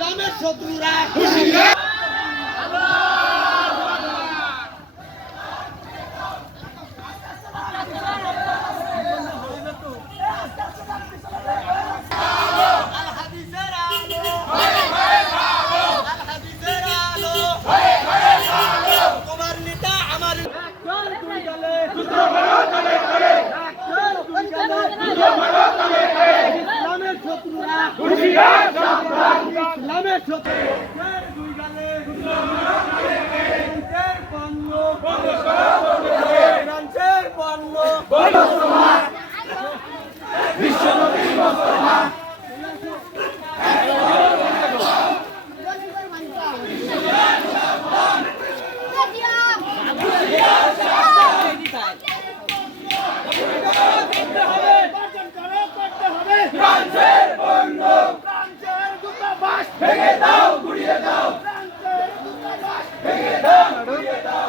ইসলামের শত্রুরা ইসলামের দুই গালে পণ্য পণ্য বিশ্বনবী মুস্তাফা ভেঙে দাও গুড়িয়ে দাও ভেঙে দাও গুড়িয়ে দাও